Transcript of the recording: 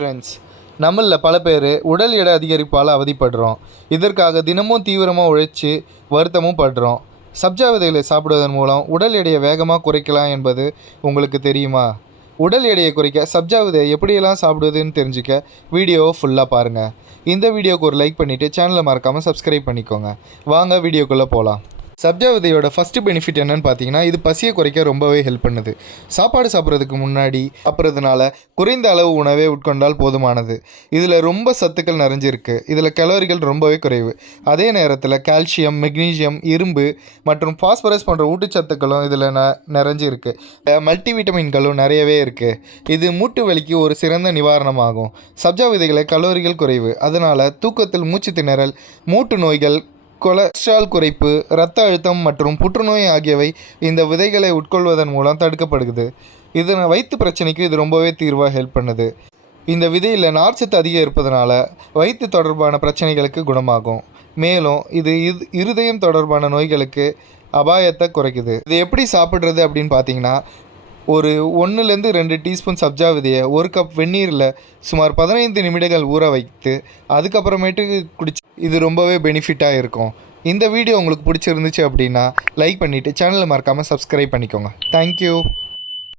Friends, நம்மளில் பல பேர் உடல் எடை அதிகரிப்பால் அவதிப்படுறோம். இதற்காக தினமும் தீவிரமாக உழைச்சி வருத்தமும் படுறோம். சப்ஜா விதைகளை சாப்பிடுவதன் மூலம் உடல் எடையை வேகமாக குறைக்கலாம் என்பது உங்களுக்கு தெரியுமா? உடல் எடையை குறைக்க சப்ஜா விதையை எப்படியெல்லாம் சாப்பிடுவதுன்னு தெரிஞ்சுக்க வீடியோவை ஃபுல்லாக பாருங்கள். இந்த வீடியோவுக்கு ஒரு லைக் பண்ணிவிட்டு சேனலை மறக்காமல் சப்ஸ்கிரைப் பண்ணிக்கோங்க. வாங்க வீடியோக்குள்ளே போகலாம். சப்ஜா விதையோட ஃபஸ்ட்டு பெனிஃபிட் என்னென்னு பார்த்தீங்கன்னா, இது பசியை குறைக்க ரொம்பவே ஹெல்ப் பண்ணுது. சாப்பாடு சாப்பிட்றதுக்கு முன்னாடி சாப்பிட்றதுனால குறைந்த அளவு உணவே உட்கொண்டால் போதுமானது. இதில் ரொம்ப சத்துக்கள் நிறைஞ்சிருக்கு. இதில் கலோரிகள் ரொம்பவே குறைவு. அதே நேரத்தில் கால்சியம், மெக்னீசியம், இரும்பு மற்றும் பாஸ்பரஸ் போன்ற ஊட்டச்சத்துக்களும் இதில் நிறைஞ்சிருக்கு. மல்டிவிட்டமின்களும் நிறையவே இருக்குது. இது மூட்டு வலிக்கு ஒரு சிறந்த நிவாரணமாகும். சப்ஜா விதைகளை கலோரிகள் குறைவு. அதனால் தூக்கத்தில் மூச்சு திணறல், மூட்டு நோய்கள், கொலஸ்ட்ரால் குறைப்பு, இரத்த அழுத்தம் மற்றும் புற்றுநோய் ஆகியவை இந்த விதைகளை உட்கொள்வதன் மூலம் தடுக்கப்படுகிறது. இதன் வயிற்று பிரச்சனைக்கு இது ரொம்பவே தீர்வாக ஹெல்ப் பண்ணுது. இந்த விதையில் நார்ச்சத்து அதிகம் இருப்பதனால வயிற்று தொடர்பான பிரச்சனைகளுக்கு குணமாகும். மேலும் இது இருதயம் தொடர்பான நோய்களுக்கு அபாயத்தை குறைக்குது. இது எப்படி சாப்பிட்றது அப்படின்னு பார்த்தீங்கன்னா, ஒரு 1லேருந்து 2 டீஸ்பூன் சப்ஜா விதையை 1 கப் வெந்நீரில் சுமார் 15 நிமிடங்கள் ஊற வைத்து அதுக்கப்புறமேட்டு குடிச்சு இது ரொம்பவே பெனிஃபிட்டாக இருக்கும். இந்த வீடியோ உங்களுக்கு பிடிச்சிருந்துச்சு அப்படின்னா லைக் பண்ணிவிட்டு சேனலை மறக்காமல் சப்ஸ்கிரைப் பண்ணிக்கோங்க. தேங்க்யூ.